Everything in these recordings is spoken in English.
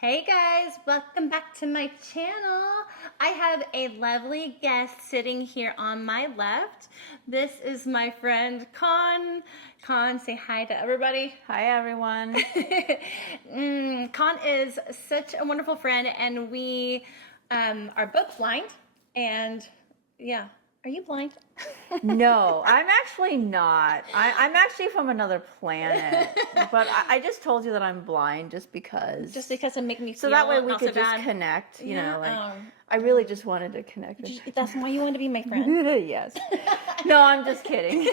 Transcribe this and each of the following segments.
Hey guys, welcome back to my channel. I have a lovely guest sitting here on my left. This is my friend Khanh. Khanh, say hi to everybody. Hi everyone. Khanh is such a wonderful friend, and we are both blind. And yeah, are you blind? No, I'm actually not. I'm actually from another planet. But I just told you that I'm blind just because. Just because it makes me feel So that way we not could so just bad. connect. You Yeah, know, like I really just wanted to connect with. That's why you want to be my friend. Yes. No, I'm just kidding.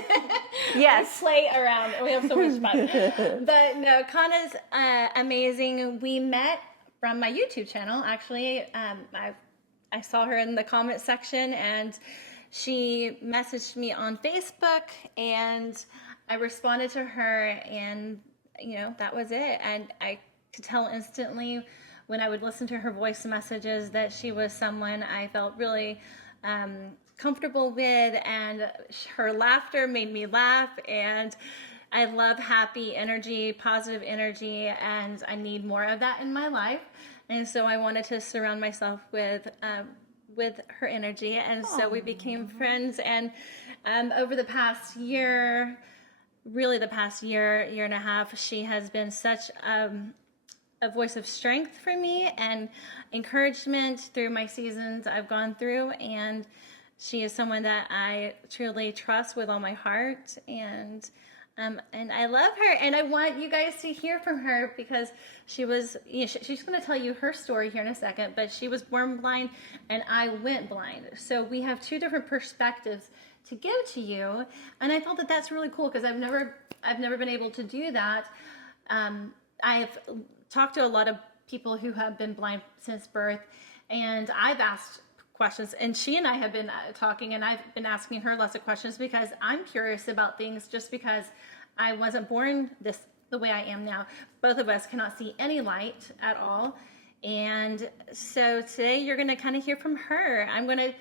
Yes. We play around. We have so much fun. But no, Khanh is amazing. We met from my YouTube channel. Actually, I saw her in the comment section, and she messaged me on Facebook, and I responded to her, and that was it. And I could tell instantly when I would listen to her voice messages that she was someone I felt really comfortable with, and her laughter made me laugh, and I love happy energy, positive energy, and I need more of that in my life. And so I wanted to surround myself with her energy, and so we became friends. And over the past year, really the past year and a half, she has been such a voice of strength for me and encouragement through my seasons I've gone through. And she is someone that I truly trust with all my heart, and I love her, and I want you guys to hear from her because she was, she's going to tell you her story here in a second, but she was born blind and I went blind. So we have two different perspectives to give to you, and I thought that that's really cool because I've never been able to do that. I've talked to a lot of people who have been blind since birth, and I've asked questions, and she and I have been talking, and I've been asking her lots of questions because I'm curious about things, just because I wasn't born the way I am now. Both of us cannot see any light at all, and so today you're going to kind of hear from her. I'm going to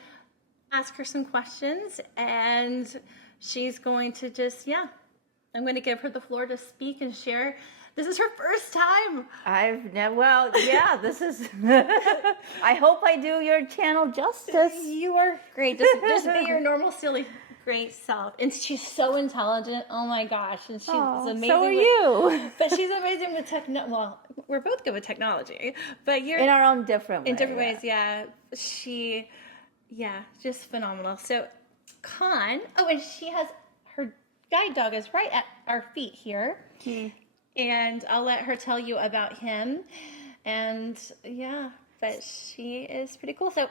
ask her some questions, and she's going to just I'm going to give her the floor to speak and share. This is her first time. This is, I hope I do your channel justice. You are great. Just be your normal, silly, great self. And she's so intelligent. Oh my gosh. And she's amazing. So are you. But she's amazing with well, we're both good with technology, but you're in our own different ways. In different ways, yeah. Just phenomenal. So Khanh, and she has, her guide dog is right at our feet here. And I'll let her tell you about him. And but she is pretty cool. So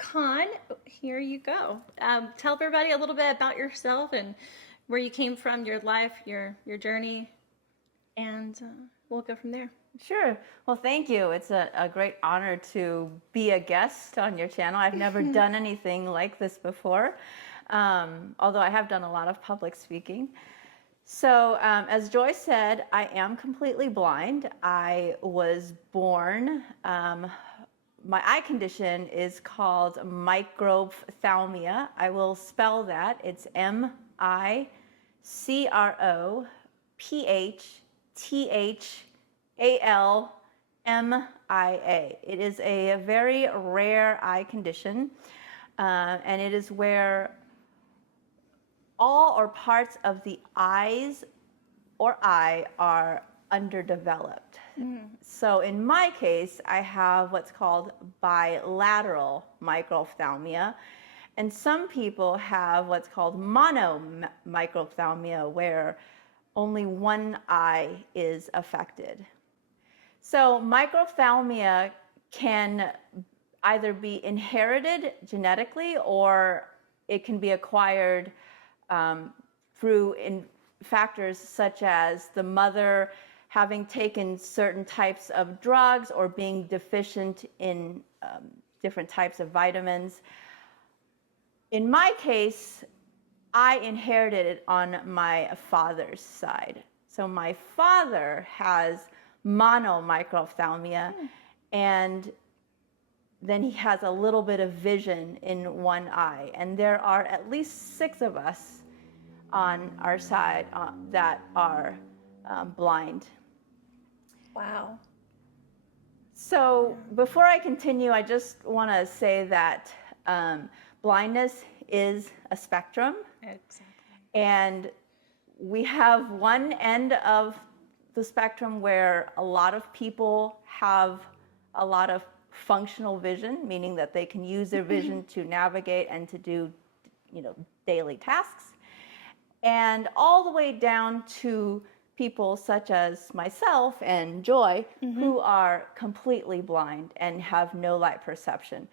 Khanh, here you go. Tell everybody a little bit about yourself and where you came from, your life, your journey, and we'll go from there. Sure. Well, thank you. It's a great honor to be a guest on your channel. I've never done anything like this before, although I have done a lot of public speaking. So as Joy said, I am completely blind. I was born, my eye condition is called microphthalmia. I will spell that. It's microphthalmia. It is a very rare eye condition, and it is where all or parts of the eyes or eye are underdeveloped. So in my case, I have what's called bilateral microphthalmia, and some people have what's called monomicrophthalmia, where only one eye is affected. So microphthalmia can either be inherited genetically, or it can be acquired through factors such as the mother having taken certain types of drugs or being deficient in different types of vitamins. In my case, I inherited it on my father's side. So my father has monomicrophthalmia, and then he has a little bit of vision in one eye. And there are at least 6 of us on our side that are blind. Wow. So before I continue, I just want to say that blindness is a spectrum. Exactly. And we have one end of the spectrum where a lot of people have a lot of functional vision, meaning that they can use their vision to navigate and to do, daily tasks. And all the way down to people such as myself and Joy, who are completely blind and have no light perception.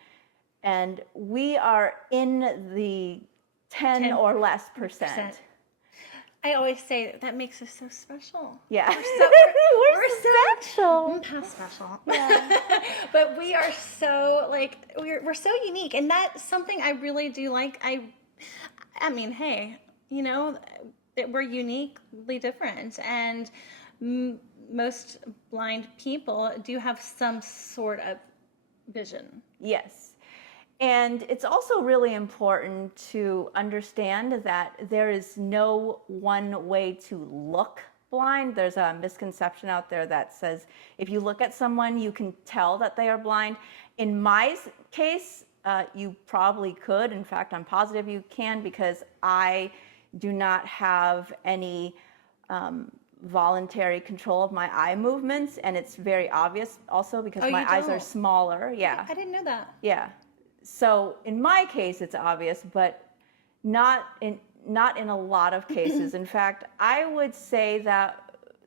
And we are in the 10 or less percent. I always say that makes us so special. Yeah. We're special. Special. Yeah. But we are so we're so unique, and that's something I really do like. I mean, hey, that we're uniquely different, and most blind people do have some sort of vision. Yes. And it's also really important to understand that there is no one way to look blind. There's a misconception out there that says if you look at someone, you can tell that they are blind. In my case, you probably could. In fact, I'm positive you can, because I do not have any voluntary control of my eye movements, and it's very obvious also because my eyes are smaller. Yeah. I didn't know that. Yeah. So in my case, it's obvious, but not in a lot of cases. In fact, I would say that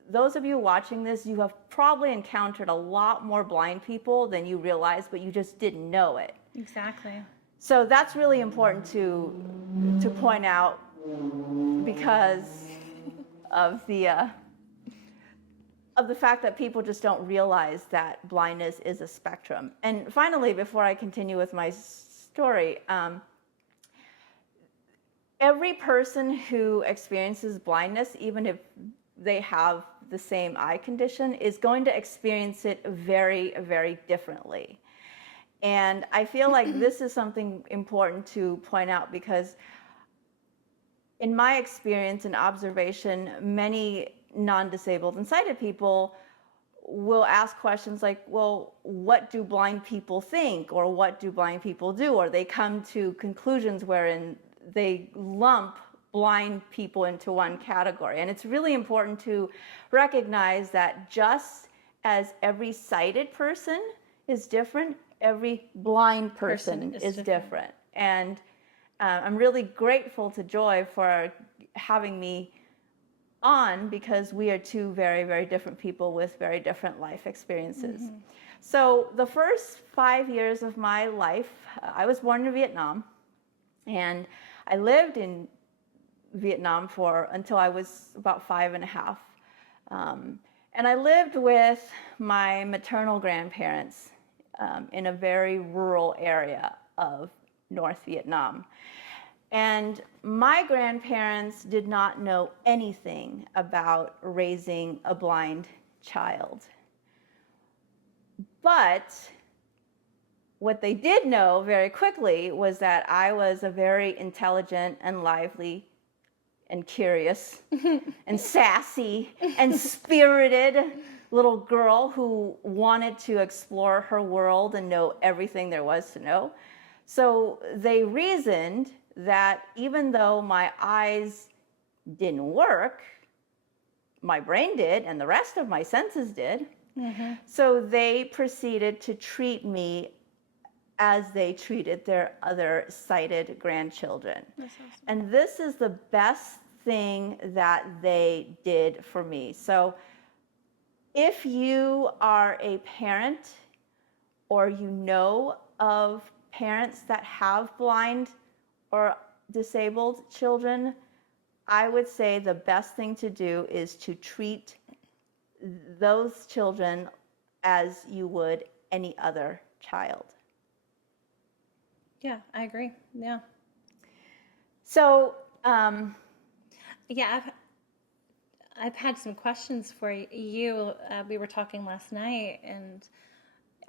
those of you watching this, you have probably encountered a lot more blind people than you realize, but you just didn't know it. Exactly. So that's really important to point out, because of the fact that people just don't realize that blindness is a spectrum. And finally, before I continue with my story, every person who experiences blindness, even if they have the same eye condition, is going to experience it very, very differently. And I feel like this is something important to point out, because in my experience and observation, many non-disabled and sighted people will ask questions like, well, what do blind people think? Or what do blind people do? Or they come to conclusions wherein they lump blind people into one category. And it's really important to recognize that just as every sighted person is different, every blind person is different. And I'm really grateful to Joy for having me on, because we are two very, very different people with very different life experiences. So the first 5 years of my life, I was born in Vietnam, and I lived in Vietnam until I was about 5.5. And I lived with my maternal grandparents in a very rural area of North Vietnam. And my grandparents did not know anything about raising a blind child. But what they did know very quickly was that I was a very intelligent and lively and curious and sassy and spirited little girl who wanted to explore her world and know everything there was to know. So they reasoned that even though my eyes didn't work, my brain did, and the rest of my senses did. So they proceeded to treat me as they treated their other sighted grandchildren. That's awesome. And this is the best thing that they did for me. So if you are a parent, or you know of parents that have blind or disabled children, I would say the best thing to do is to treat those children as you would any other child. Yeah, I agree. Yeah. So, yeah, I've had some questions for you. We were talking last night and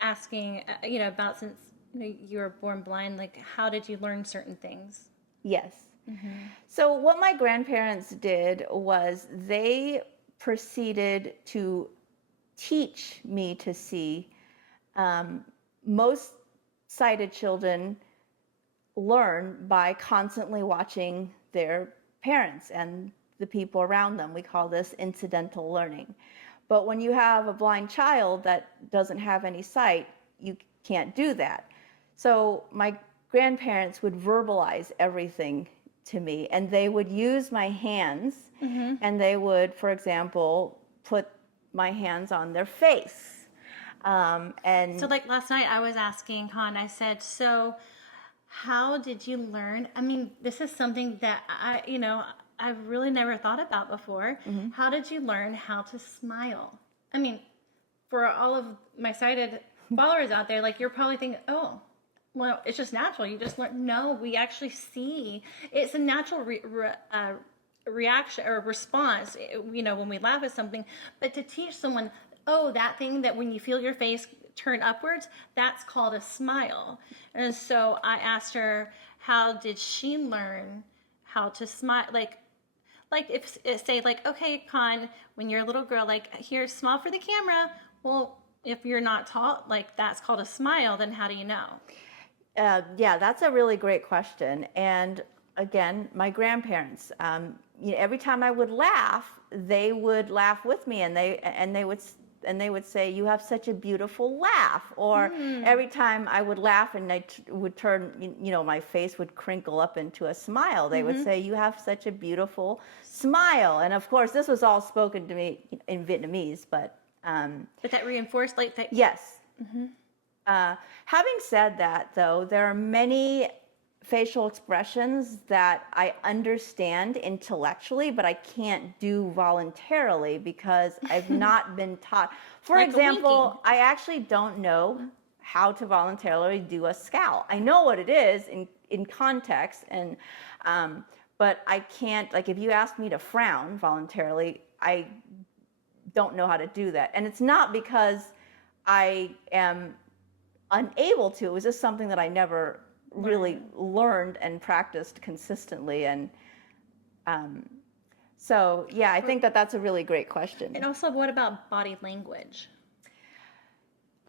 asking, about, since you were born blind, like, how did you learn certain things? Yes. So what my grandparents did was they proceeded to teach me to see most sighted children learn by constantly watching their parents and the people around them. We call this incidental learning. But when you have a blind child that doesn't have any sight, you can't do that. So my grandparents would verbalize everything to me, and they would use my hands, and they would, for example, put my hands on their face. And So like last night I was asking Khan, I said, so how did you learn? I mean, this is something that I've really never thought about before. How did you learn how to smile? I mean, for all of my sighted followers out there, like you're probably thinking, oh, well, it's just natural. You just learn. No, we actually see it's a natural reaction or response, when we laugh at something. But to teach someone, oh, that thing that when you feel your face turn upwards, that's called a smile. And so I asked her, how did she learn how to smile? Like if say like, okay, Con, when you're a little girl, like here, smile for the camera. Well, if you're not taught like that's called a smile, then how do you know? Yeah, that's a really great question. And again, my grandparents, every time I would laugh, they would laugh with me, and they would say, "You have such a beautiful laugh." Or every time I would laugh and I would turn, my face would crinkle up into a smile, they would say, "You have such a beautiful smile." And of course, this was all spoken to me in Vietnamese, but that reinforced like that. yes. Having said that, though, there are many facial expressions that I understand intellectually, but I can't do voluntarily because I've not been taught. For Like example, I actually don't know how to voluntarily do a scowl. I know what it is in context, and but I can't, like if you ask me to frown voluntarily, I don't know how to do that. And it's not because I am unable to. It was just something that I never really learned and practiced consistently. And so, yeah, I think that's a really great question. And also, what about body language?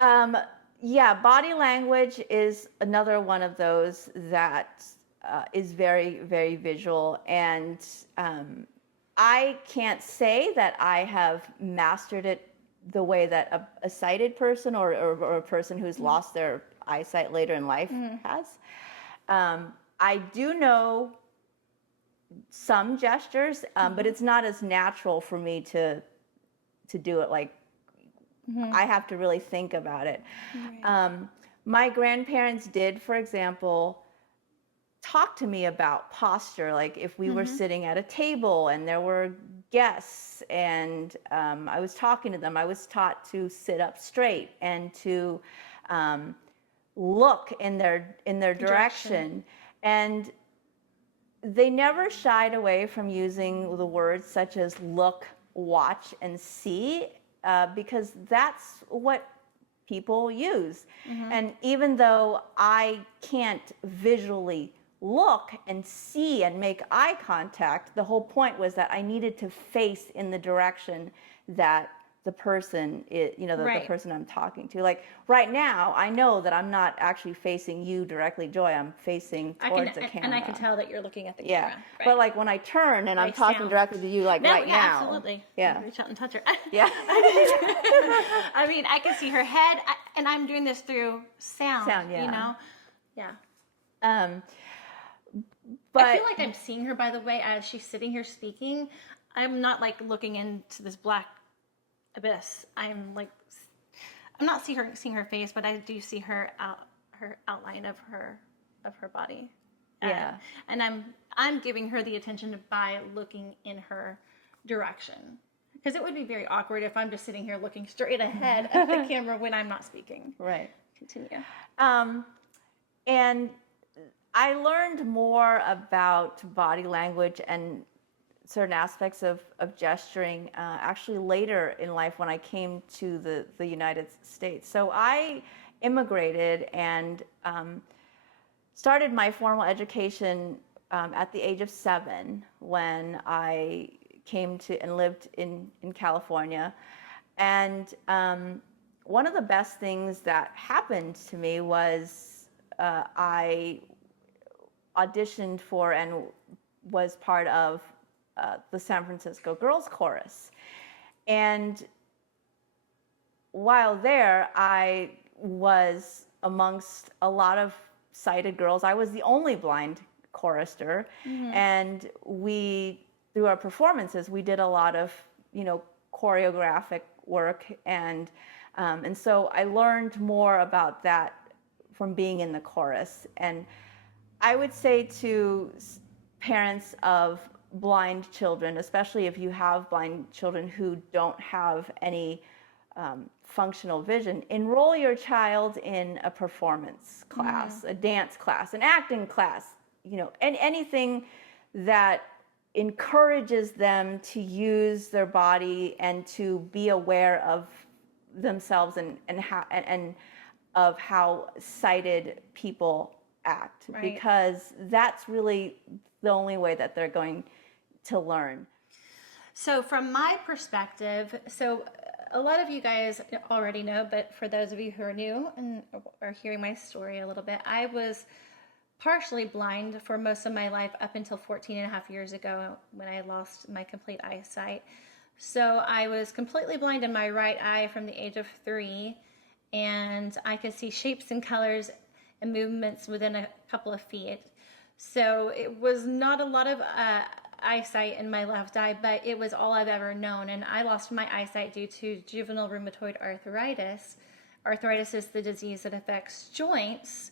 Yeah, body language is another one of those that is very, very visual. And I can't say that I have mastered it the way that a sighted person or a person who's lost their eyesight later in life has. I do know some gestures, but it's not as natural for me to do it. Like I have to really think about it. Right. My grandparents did, for example, talk to me about posture. Like if we were sitting at a table and there were guests and I was talking to them, I was taught to sit up straight and to look in their direction. And they never shied away from using the words such as look, watch, and see, because that's what people use. And even though I can't visually look and see and make eye contact, the whole point was that I needed to face in the direction that the person is, the person I'm talking to. Like right now, I know that I'm not actually facing you directly, Joy. I'm facing towards the camera. And I can tell that you're looking at the camera. Yeah, right. But like when I turn and I'm talking directly to you, like right now. Absolutely. Yeah. Reach out and touch her. Yeah. I mean, I can see her head, and I'm doing this through sound. Yeah. Yeah. But I feel like I'm seeing her, by the way, as she's sitting here speaking. I'm not like looking into this black abyss. I'm not seeing her face, but I do see her outline of her body. Yeah. And I'm giving her the attention by looking in her direction. Because it would be very awkward if I'm just sitting here looking straight ahead at the camera when I'm not speaking. Right. Continue. And I learned more about body language and certain aspects of gesturing actually later in life when I came to the United States. So I immigrated and started my formal education at the age of 7 when I came to and lived in California. And one of the best things that happened to me was I auditioned for and was part of the San Francisco Girls Chorus. And while there, I was amongst a lot of sighted girls. I was the only blind chorister. And we, through our performances, we did a lot of, choreographic work. And so I learned more about that from being in the chorus. And I would say to parents of blind children, especially if you have blind children who don't have any functional vision, enroll your child in a performance class, a dance class, an acting class, and anything that encourages them to use their body and to be aware of themselves and of how sighted people act, because that's really the only way that they're going to learn. So from my perspective, a lot of you guys already know, but for those of you who are new and are hearing my story a little bit, I was partially blind for most of my life up until 14 and a half years ago when I lost my complete eyesight. So I was completely blind in my right eye from the age of 3, and I could see shapes and colors and movements within a couple of feet. So it was not a lot of eyesight in my left eye, but it was all I've ever known. And I lost my eyesight due to juvenile rheumatoid arthritis. Arthritis is the disease that affects joints,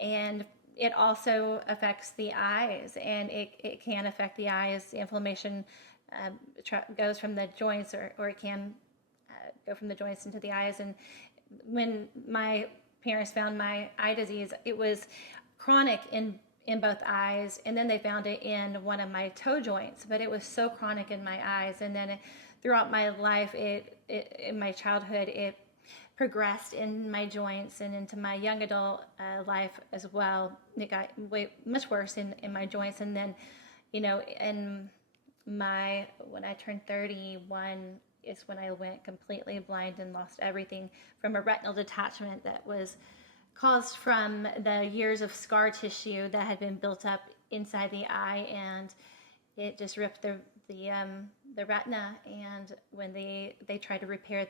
and it also affects the eyes, and it can affect the eyes. The inflammation goes from the joints, or it can go from the joints into the eyes. And when my parents found my eye disease, it was chronic in both eyes, and then they found it in one of my toe joints, but it was so chronic in my eyes. And then throughout my life, in my childhood, it progressed in my joints, and into my young adult life as well. It got much worse in my joints. And then, when I turned 31 is when I went completely blind and lost everything from a retinal detachment that was caused from the years of scar tissue that had been built up inside the eye, and it just ripped the retina. And when they tried to repair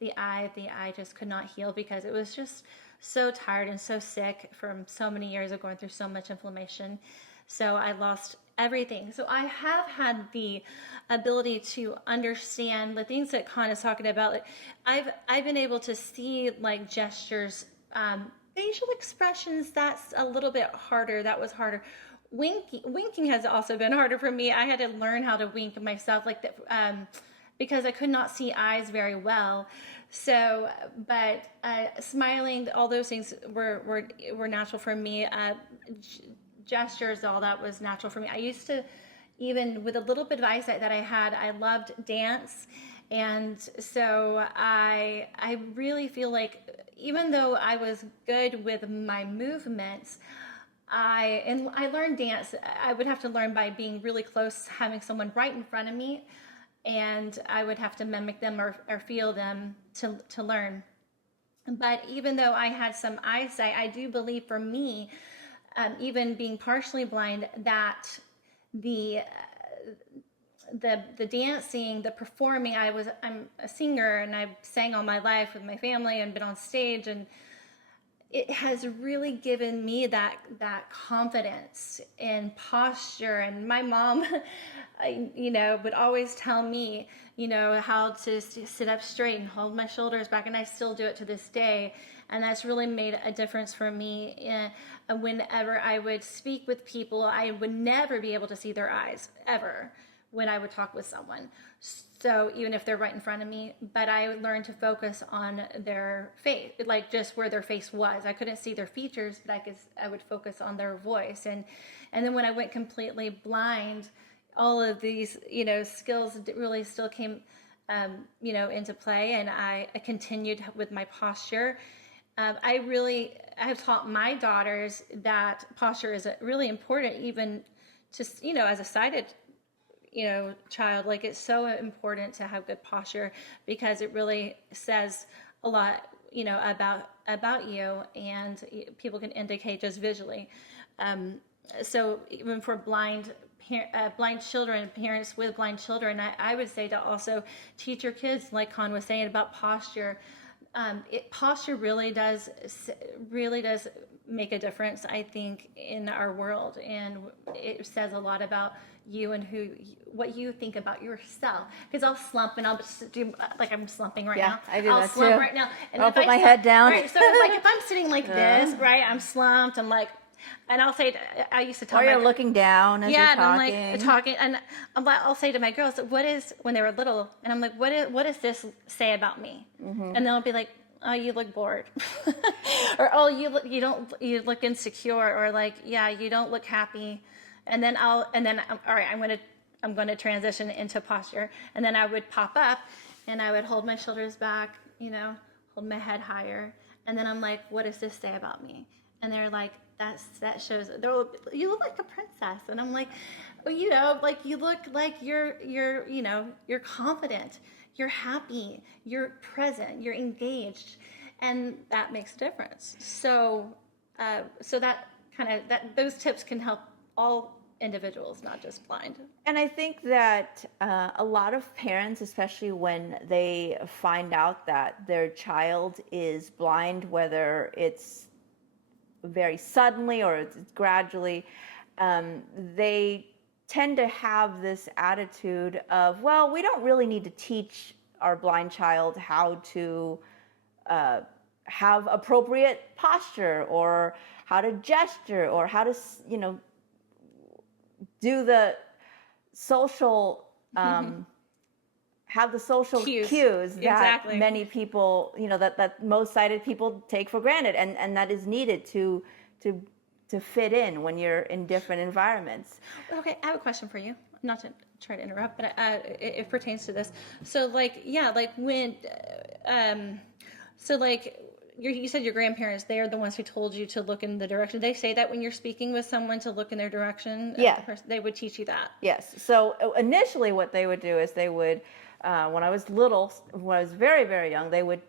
the eye just could not heal, because it was just so tired and so sick from so many years of going through so much inflammation. So I lost everything. So I have had the ability to understand the things that Khanh is talking about. Like I've been able to see like gestures, facial expressions. That's a little bit harder. That was harder. Winking has also been harder for me. I had to learn how to wink myself, like that, because I could not see eyes very well. So, but smiling, all those things were natural for me. Gestures, all that was natural for me. I used to, even with a little bit of eyesight that I had, I loved dance. And so I really feel like, even though I was good with my movements, I learned dance. I would have to learn by being really close, having someone right in front of me, and I would have to mimic them or feel them to learn. But even though I had some eyesight, I do believe for me, even being partially blind, that the dancing, the performing, I'm a singer, and I've sang all my life with my family and been on stage, and it has really given me that confidence and posture. And my mom, would always tell me, how to sit up straight and hold my shoulders back, and I still do it to this day. And that's really made a difference for me. Whenever I would speak with people, I would never be able to see their eyes, ever, when I would talk with someone. So even if they're right in front of me, but I learned to focus on their face, like just where their face was. I couldn't see their features, but I would focus on their voice. And then when I went completely blind, all of these, skills really still came, into play. And I continued with my posture. I have taught my daughters that posture is really important, even just, as a sighted, child. Like, it's so important to have good posture, because it really says a lot, about you, and people can indicate just visually. So even for blind children, parents with blind children, I would say to also teach your kids, like Khan was saying about posture. Posture really does make a difference, I think, in our world, and it says a lot about you and what you think about yourself. Because I'll slump and I'll just do like I'm slumping right now. I do I'll that slump too. right now, and I'll put my head down. Right, so like if I'm sitting like this, right, I'm slumped. I'm like, and I'll say, I used to tell Or you're looking down as you're talking. and I'm like talking, and I'll say to my girls, when they were little, and I'm like, what does this say about me? And they'll be like, oh, you look bored, or oh, you look insecure, or like, yeah, you don't look happy. And then all right, I'm going to transition into posture, and then I would pop up, and I would hold my shoulders back, hold my head higher, and then I'm like, what does this say about me? And they're like, that shows you look like a princess, and I'm like, well, like you look like you're confident, you're happy, you're present, you're engaged, and that makes a difference. So those tips can help all individuals, not just blind. And I think that a lot of parents, especially when they find out that their child is blind, whether it's very suddenly or it's gradually, they tend to have this attitude of, well, we don't really need to teach our blind child how to have appropriate posture, or how to gesture, or how to, do the social, have the social cues that many people, that most sighted people take for granted, and that is needed to fit in when you're in different environments. Okay, I have a question for you. Not to try to interrupt, but it pertains to this. So, like, yeah, like when, you said your grandparents, they're the ones who told you to look in the direction. They say that when you're speaking with someone to look in their direction? Yeah. They would teach you that? Yes. So initially what they would do is they would, when I was little, when I was very, very young, they would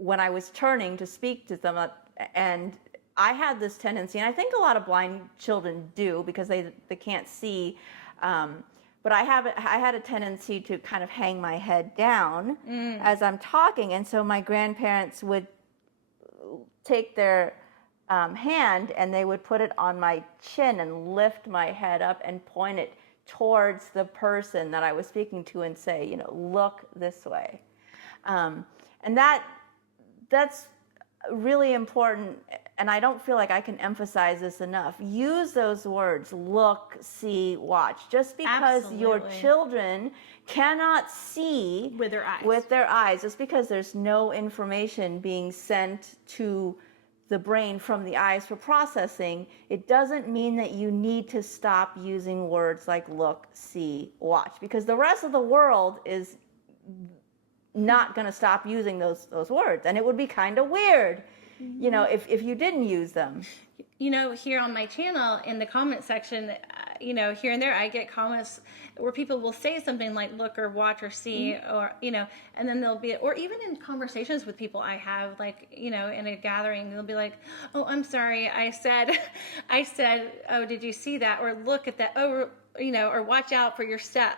when I was turning to speak to them, and I had this tendency, and I think a lot of blind children do because they can't see, but I had a tendency to kind of hang my head down as I'm talking, and so my grandparents would take their hand and they would put it on my chin and lift my head up and point it towards the person that I was speaking to and say, look this way. And that's really important, and I don't feel like I can emphasize this enough. Use those words, look, see, watch. Just because Absolutely. Your children cannot see with their eyes, just because there's no information being sent to the brain from the eyes for processing, it doesn't mean that you need to stop using words like look, see, watch, because the rest of the world is not going to stop using those words, and it would be kind of weird, if you didn't use them. Here on my channel, in the comment section, here and there, I get comments where people will say something like look or watch or see, or, and then they'll be, or even in conversations with people I have, like, in a gathering, they'll be like, oh, I'm sorry, I said, oh, did you see that? Or look at that, oh, or watch out for your step.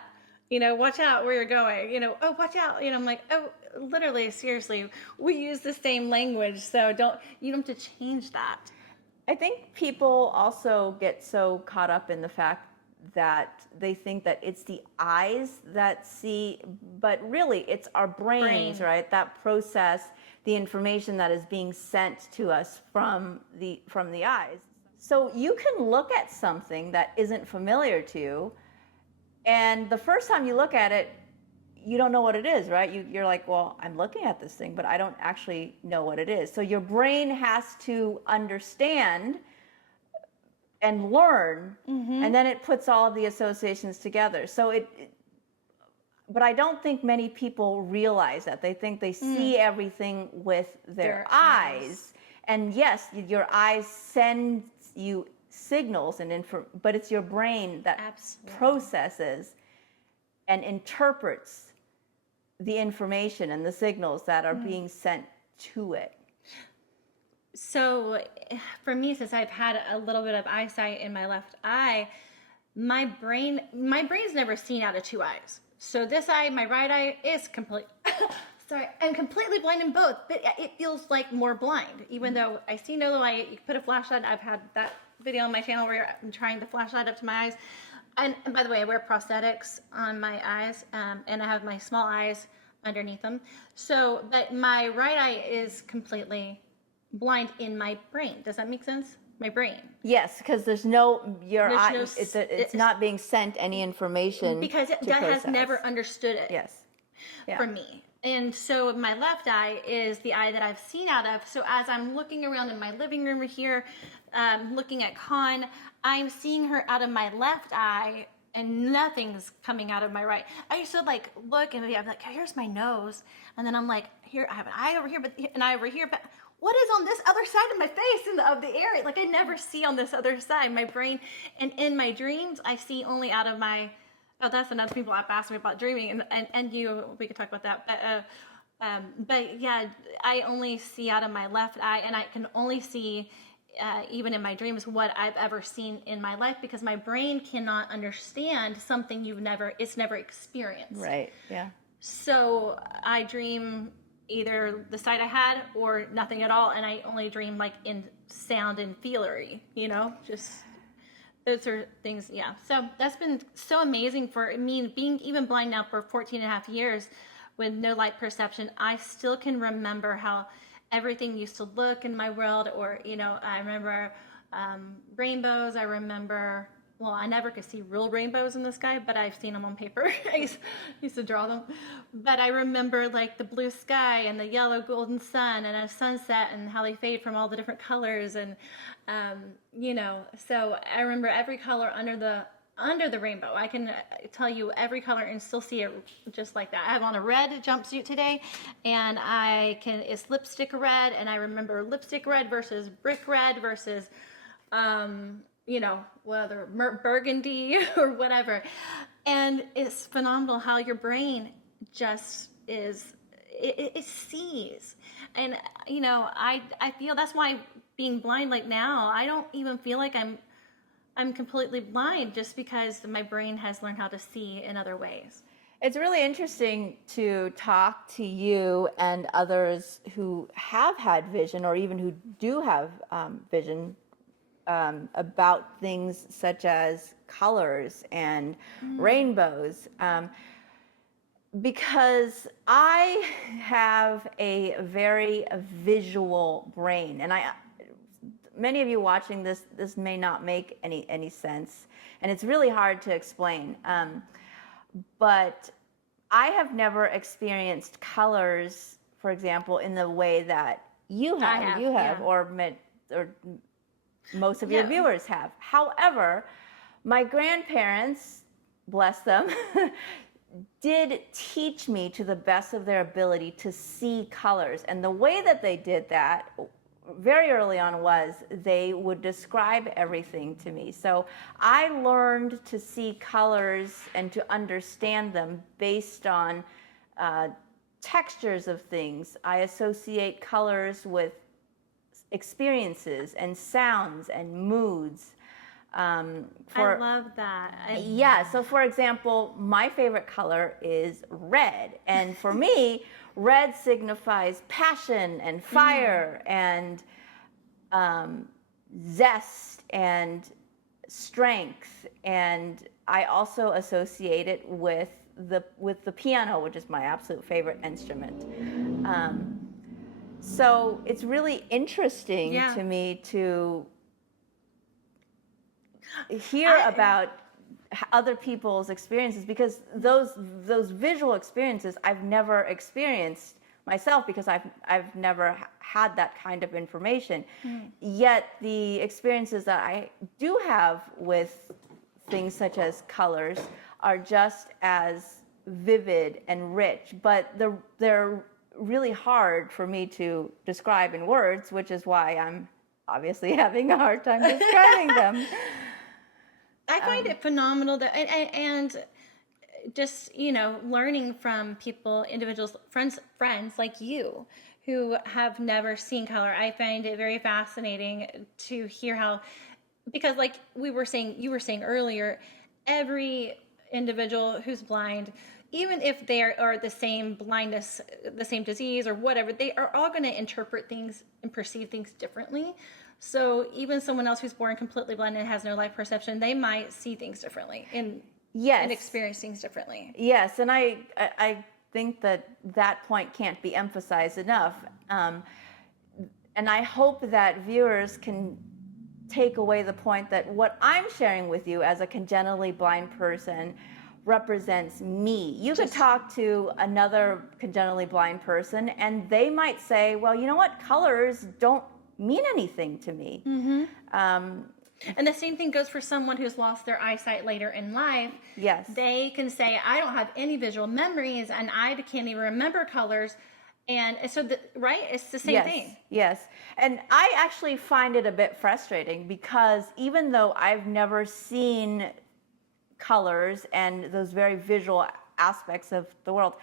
Watch out where you're going, oh, watch out. I'm like, oh, literally, seriously, we use the same language. So you don't have to change that. I think people also get so caught up in the fact that they think that it's the eyes that see, but really it's our brains, right? That process the information that is being sent to us from the eyes. So you can look at something that isn't familiar to you, and the first time you look at it, you don't know what it is, right? You're like, well, I'm looking at this thing, but I don't actually know what it is. So your brain has to understand and learn, and then it puts all of the associations together. So but I don't think many people realize that. They think they see everything with their eyes. And yes, your eyes send you signals but it's your brain that processes and interprets the information and the signals that are being sent to it? So for me, since I've had a little bit of eyesight in my left eye, my brain's never seen out of two eyes. So this eye, my right eye, is complete. Sorry, I'm completely blind in both, but it feels like more blind, even though I see no light. You put a flashlight. I've had that video on my channel where I'm trying the flashlight up to my eyes. And by the way, I wear prosthetics on my eyes, and I have my small eyes underneath them. So, but my right eye is completely blind in my brain. Does that make sense? My brain. Yes, because there's no it's not being sent any information because it has never understood it. Yes. Yeah. For me. And so my left eye is the eye that I've seen out of. So as I'm looking around in my living room here, looking at Khanh, I'm seeing her out of my left eye and nothing's coming out of my right. I used to like look and maybe I'm like, here's my nose. And then I'm like, here, I have an eye over here, but an eye over here, but what is on this other side of my face and of the area? Like I never see on this other side. My brain, and in my dreams, I see only out of my, oh, that's another people have asked me about dreaming, and you, we could talk about that. But yeah, I only see out of my left eye, and I can only see, even in my dreams, what I've ever seen in my life, because my brain cannot understand something it's never experienced. Right, yeah. So I dream either the sight I had or nothing at all, and I only dream like in sound and feelery, just... Those are things, yeah. So that's been so amazing for me, being even blind now for 14 and a half years with no light perception. I still can remember how everything used to look in my world, or, I remember rainbows. I remember, well, I never could see real rainbows in the sky, but I've seen them on paper. I used to draw them. But I remember like the blue sky and the yellow golden sun and a sunset and how they fade from all the different colors. And, so I remember every color under the rainbow. I can tell every color and still see it just like that. I have on a red jumpsuit today, and it's lipstick red, and I remember lipstick red versus brick red versus, whether burgundy or whatever. And it's phenomenal how your brain just it sees. And, I feel that's why being blind like now, I don't even feel like I'm completely blind, just because my brain has learned how to see in other ways. It's really interesting to talk to you and others who have had vision, or even who do have vision, about things such as colors and rainbows, because I have a very visual brain, and many of you watching this may not make any sense, and it's really hard to explain. But I have never experienced colors, for example, in the way that you have, or most of your viewers have. However, my grandparents, bless them, did teach me to the best of their ability to see colors. And the way that they did that very early on was they would describe everything to me. So I learned to see colors and to understand them based on textures of things. I associate colors with experiences and sounds and moods. I love that. Yeah, so for example, my favorite color is red. And for me, red signifies passion and fire and zest and strength. And I also associate it with the piano, which is my absolute favorite instrument. So it's really interesting to me to hear about other people's experiences, because those visual experiences I've never experienced myself, because I've never had that kind of information. Yet the experiences that I do have with things such as colors are just as vivid and rich, but they're really hard for me to describe in words, which is why I'm obviously having a hard time describing them. I find it phenomenal that, and just, learning from people, individuals, friends like you who have never seen color. I find it very fascinating to hear how, because like you were saying earlier, every individual who's blind, even if they are the same blindness, the same disease or whatever, they are all going to interpret things and perceive things differently. So even someone else who's born completely blind and has no life perception, they might see things differently and experience things differently. Yes, and I think that point can't be emphasized enough. And I hope that viewers can take away the point that what I'm sharing with you as a congenitally blind person represents me. You could talk to another congenitally blind person and they might say, well, you know what, colors don't mean anything to me. And the same thing goes for someone who's lost their eyesight later in life. Yes. They can say, I don't have any visual memories and I can't even remember colors. And so, right? It's the same thing. Yes. And I actually find it a bit frustrating because even though I've never seen colors and those very visual aspects of the world,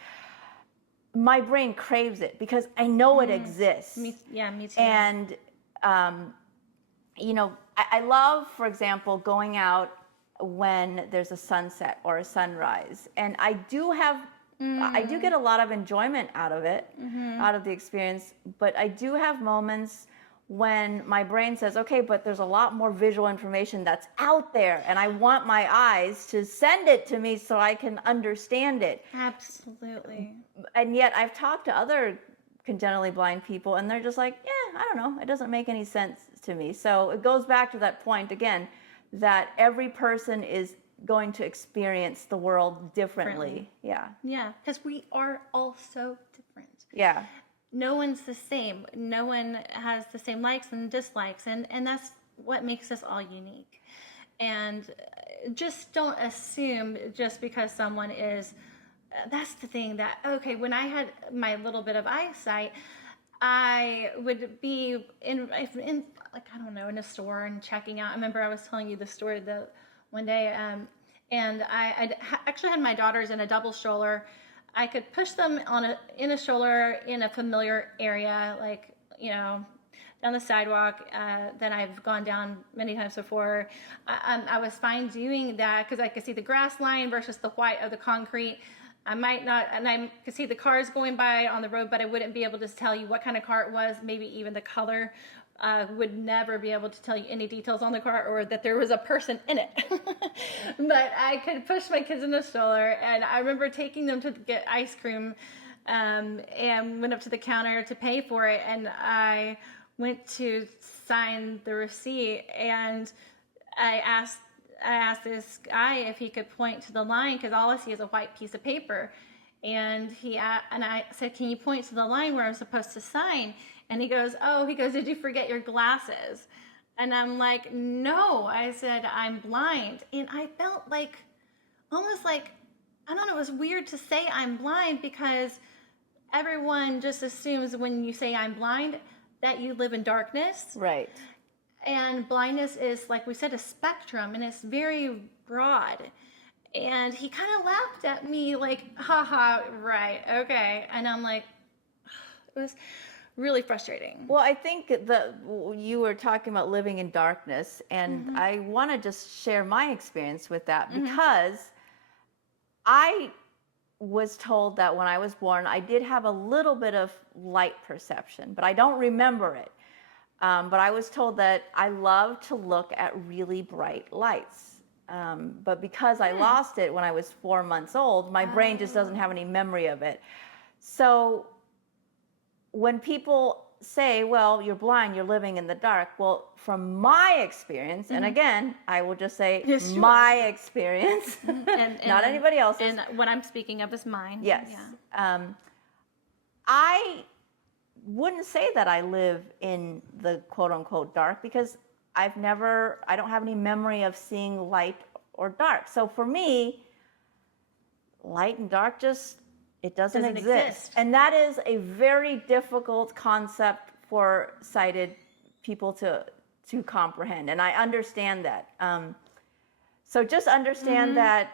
my brain craves it because I know it exists. Me too. And, I love, for example, going out when there's a sunset or a sunrise. And I do get a lot of enjoyment out of it, out of the experience. But I do have moments when my brain says, okay, but there's a lot more visual information that's out there. And I want my eyes to send it to me so I can understand it. Absolutely. And yet I've talked to other congenitally blind people and they're just like, yeah, I don't know. It doesn't make any sense to me. So it goes back to that point again, that every person is going to experience the world differently. Yeah. Yeah, because we are all so different. Yeah. No one's the same. No one has the same likes and dislikes. And that's what makes us all unique. And just don't assume just because someone is, that's the thing that, okay, when I had my little bit of eyesight, I would be in like, I don't know, in a store and checking out. I remember I was telling you the story one day, and I actually had my daughters in a double stroller. I could push them in a stroller in a familiar area, like, down the sidewalk that I've gone down many times before. I was fine doing that because I could see the grass line versus the white of the concrete. I might not, and I could see the cars going by on the road, but I wouldn't be able to tell you what kind of car it was, maybe even the color. Would never be able to tell you any details on the car or that there was a person in it. But I could push my kids in the stroller, and I remember taking them to get ice cream and went up to the counter to pay for it, and I went to sign the receipt, and I asked this guy if he could point to the line because all I see is a white piece of paper. And I said, can you point to the line where I'm supposed to sign? And he goes, did you forget your glasses? And I'm like, no. I said, I'm blind. And I felt like, almost like, I don't know, it was weird to say I'm blind because everyone just assumes when you say I'm blind that you live in darkness. Right. And blindness is, like we said, a spectrum, and it's very broad. And he kind of laughed at me like, haha, right, okay. And I'm like, it was really frustrating. Well, I think you were talking about living in darkness, and I want to just share my experience with that because I was told that when I was born, I did have a little bit of light perception, but I don't remember it. But I was told that I love to look at really bright lights. But because I lost it when I was 4 months old, my brain just doesn't have any memory of it. So when people say, well, you're blind, you're living in the dark, well, from my experience, and again, I will just say my experience, and not anybody else's. And what I'm speaking of is mine. Yes. Yeah. I wouldn't say that I live in the quote unquote dark because I don't have any memory of seeing light or dark. So for me, light and dark it doesn't exist. And that is a very difficult concept for sighted people to comprehend. And I understand that. So just understand that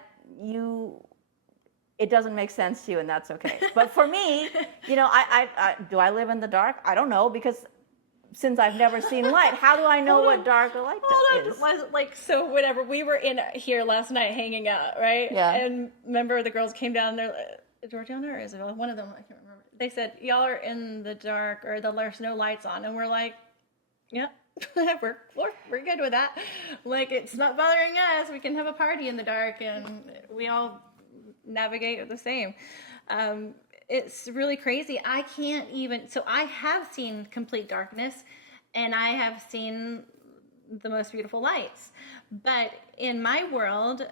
it doesn't make sense to you, and that's okay. But for me, I do I live in the dark? I don't know, because since I've never seen light, how do I know what dark or light is? So whatever, we were in here last night hanging out, right? Yeah. And remember the girls came down there, Georgiana or Isabel, one of them, I can't remember. They said, y'all are in the dark, or there's no lights on. And we're like, yeah, we're good with that. Like, it's not bothering us. We can have a party in the dark, and we all navigate the same. It's really crazy. I can't even, so I have seen complete darkness, and I have seen the most beautiful lights. But in my world,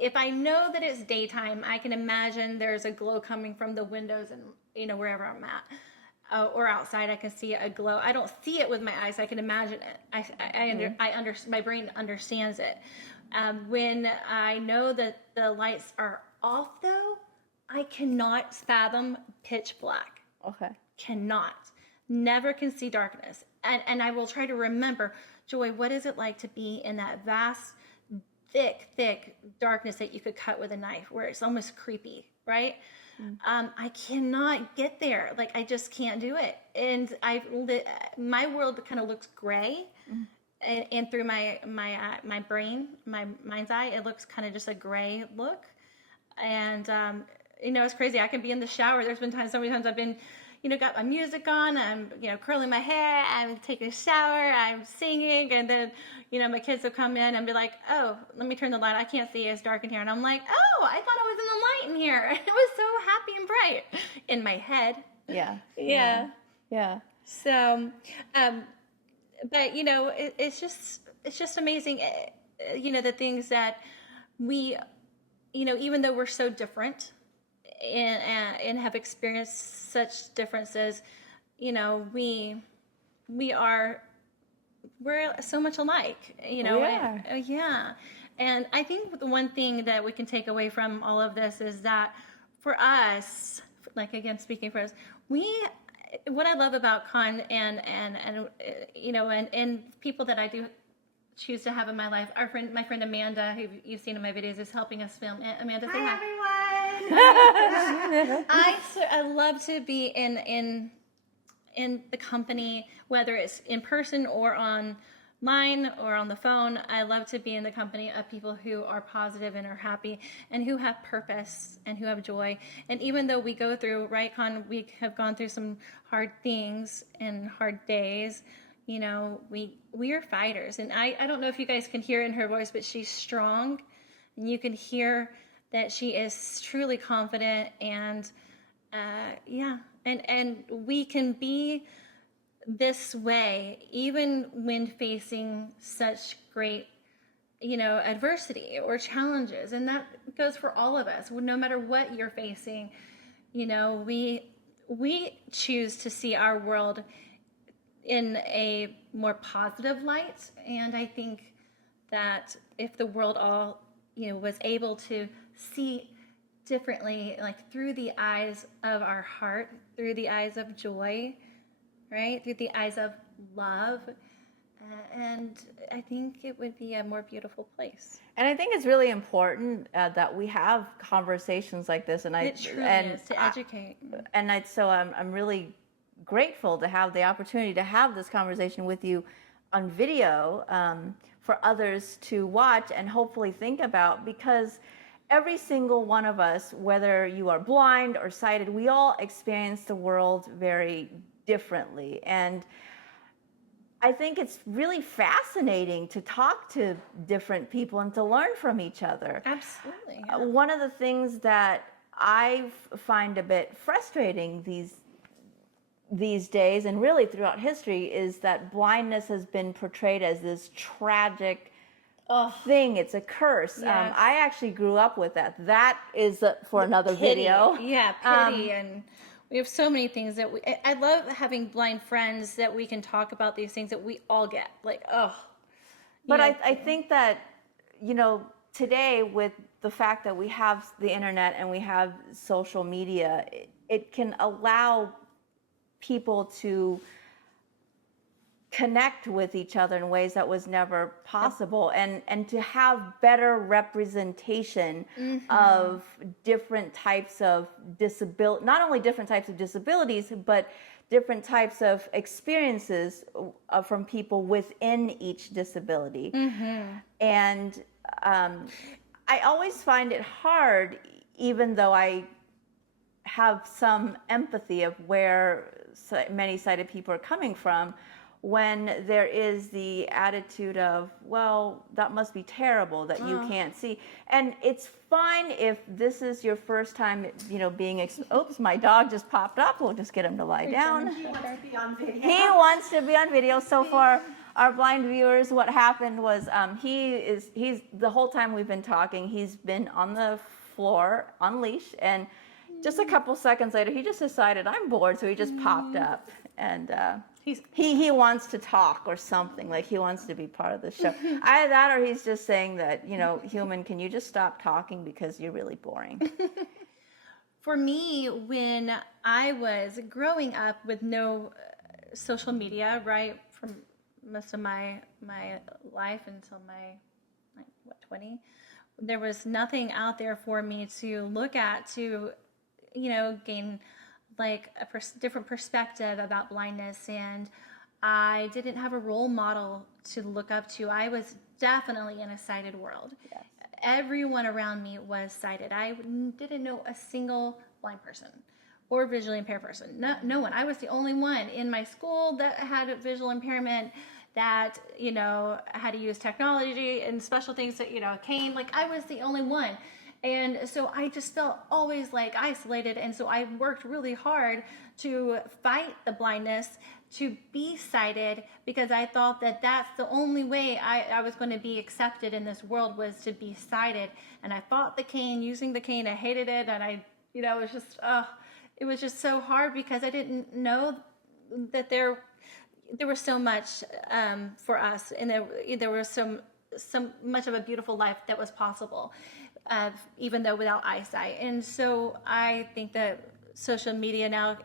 if I know that it's daytime, I can imagine there's a glow coming from the windows and, wherever I'm at. Or outside, I can see a glow. I don't see it with my eyes. I can imagine it. My brain understands it. When I know that the lights are off, though, I cannot fathom pitch black. Okay. Cannot. Never can see darkness. And I will try to remember, Joy, what is it like to be in that vast, thick darkness that you could cut with a knife, where it's almost creepy, right? I cannot get there. Like, I just can't do it. And my world kind of looks gray, and through my brain, my mind's eye, it looks kind of just a gray look. And it's crazy. I can be in the shower. There's been so many times I've been, got my music on. I'm, curling my hair. I'm taking a shower. I'm singing, and then, my kids will come in and be like, "Oh, let me turn the light. I can't see. It's dark in here." And I'm like, "Oh, I thought I was in the light in here." It was so happy and bright in my head. Yeah. So, but it's just amazing. The things that we, even though we're so different, and have experienced such differences, we're so much alike, yeah. And I think the one thing that we can take away from all of this is that for us, like, again, speaking for us, what I love about Khanh and people that I do choose to have in my life, my friend Amanda, who you've seen in my videos, is helping us film. Amanda, say hi. Everyone. I love to be in the company, whether it's in person or online or on the phone. I love to be in the company of people who are positive and are happy, and who have purpose and who have joy. And even though we go through, right, Khanh, we have gone through some hard things and hard days, we are fighters. And I don't know if you guys can hear in her voice, but she's strong, and you can hear that she is truly confident, and and we can be this way even when facing such great adversity or challenges. And that goes for all of us, no matter what you're facing. We choose to see our world in a more positive light. And I think that if the world all was able to see differently, like through the eyes of our heart, through the eyes of joy, right, through the eyes of love, and I think it would be a more beautiful place. And I think it's really important that we have conversations like this, and it truly is, to educate. So I'm really grateful to have the opportunity to have this conversation with you on video, for others to watch and hopefully think about, because every single one of us, whether you are blind or sighted, we all experience the world very differently. And I think it's really fascinating to talk to different people and to learn from each other. Absolutely. Yeah. One of the things that I find a bit frustrating these days, and really throughout history, is that blindness has been portrayed as this tragic thing. It's a curse. Yes. I actually grew up with that. That is for another video. Yeah, pity. And we have so many things that I love having blind friends that we can talk about these things that we all get. Like, But I think that, today, with the fact that we have the internet and we have social media, it can allow people to connect with each other in ways that was never possible, and to have better representation of different types of disability, not only different types of disabilities, but different types of experiences from people within each disability. And I always find it hard, even though I have some empathy of where many sighted people are coming from, when there is the attitude of, well, that must be terrible that you can't see. And it's fine if this is your first time, you know, being, oops, my dog just popped up. We'll just get him to lie down. He wants to be on video. He wants to be on video. So for our blind viewers, what happened was he's the whole time we've been talking, he's been on the floor on leash, and just a couple seconds later, he just decided, I'm bored, so he just popped up, and he wants to talk or something, like he wants to be part of the show. Either that, or he's just saying that, you know, human, can you just stop talking because you're really boring. For me, when I was growing up with no social media, right, from most of my life until my 20, there was nothing out there for me to look at to, you know, gain like a different perspective about blindness, and I didn't have a role model to look up to. I was definitely in a sighted world. Yes. Everyone around me was sighted. I didn't know a single blind person or visually impaired person. No one. I was the only one in my school that had a visual impairment, that, you know, had to use technology and special things, that, you know, a cane. Like, I was the only one. And so I just felt always like isolated. And so I worked really hard to fight the blindness, to be sighted, because I thought that that's the only way I was going to be accepted in this world, was to be sighted. And I fought the cane, using the cane. I hated it. And I, you know, it was just so hard, because I didn't know that there was so much for us. And there was so much of a beautiful life that was possible. Even though without eyesight. And so I think that social media now,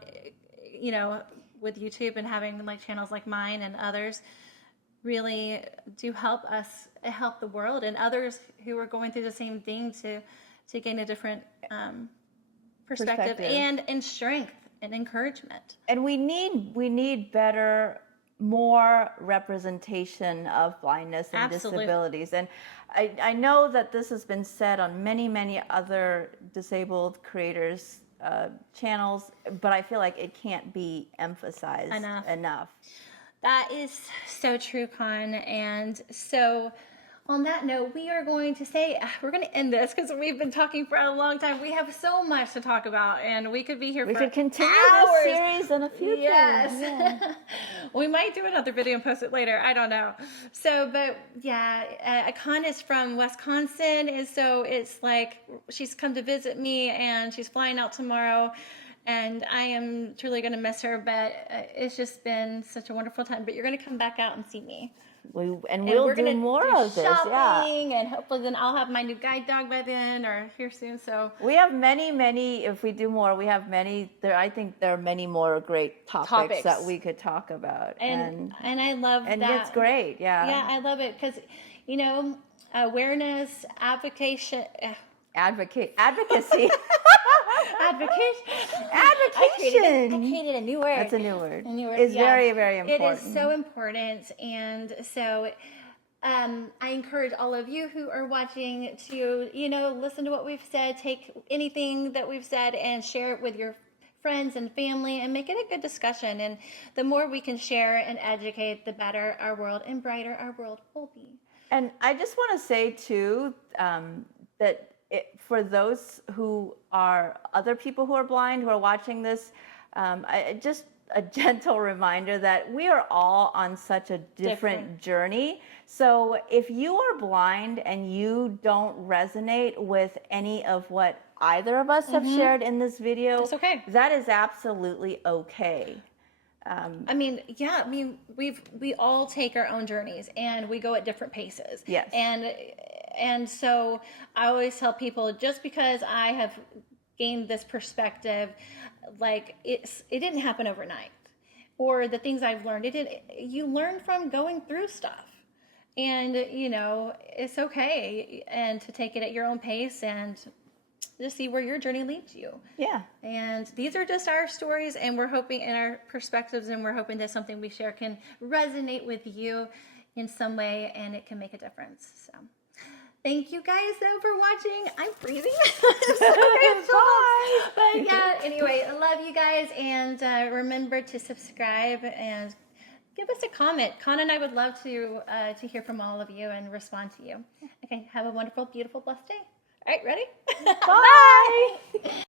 you know, with YouTube and having like channels like mine and others, really do help us, help the world and others who are going through the same thing, to gain a different perspective and strength and encouragement. And we need better, more representation of blindness and disabilities. And I know that this has been said on many other disabled creators channels, but I feel like it can't be emphasized enough. That is so true, Con. And so on that note, we are going to end this, because we've been talking for a long time. We have so much to talk about, and we could be here for hours. We could continue this series in the future. Yes. Yeah. We might do another video and post it later. I don't know. So, but yeah, Con is from Wisconsin, and so it's like she's come to visit me, and she's flying out tomorrow. And I am truly going to miss her, but it's just been such a wonderful time. But you're going to come back out and see me. We'll we're do more of this, shopping, and hopefully then I'll have my new guide dog by then, or here soon. So we have many. If we do more, we have many. I think there are many more great topics that we could talk about. And I love and that. it's great. Yeah. Yeah, I love it, because, you know, awareness, advocacy. Advocation. Advocation. Advocation. I created a new word. That's a new word. It's very, very important. It is so important. And so I encourage all of you who are watching to, you know, listen to what we've said, take anything that we've said and share it with your friends and family, and make it a good discussion. And the more we can share and educate, the better our world and brighter our world will be. And I just want to say too, that for those who are other people who are blind, who are watching this, just a gentle reminder that we are all on such a different journey. So if you are blind and you don't resonate with any of what either of us have shared in this video, that's okay. That is absolutely okay. We all take our own journeys, and we go at different paces. Yes. And so I always tell people, just because I have gained this perspective, like it didn't happen overnight. or the things I've learned. You learn from going through stuff. And, it's okay and to take it at your own pace and just see where your journey leads you. Yeah. And these are just our stories, and we're hoping in our perspectives, and we're hoping that something we share can resonate with you in some way and it can make a difference. So thank you guys though for watching. I'm freezing. I'm sorry, Bye. but yeah, anyway, I love you guys, and remember to subscribe and give us a comment. Khanh and I would love to hear from all of you and respond to you. Okay, have a wonderful, beautiful, blessed day. All right, ready? Bye.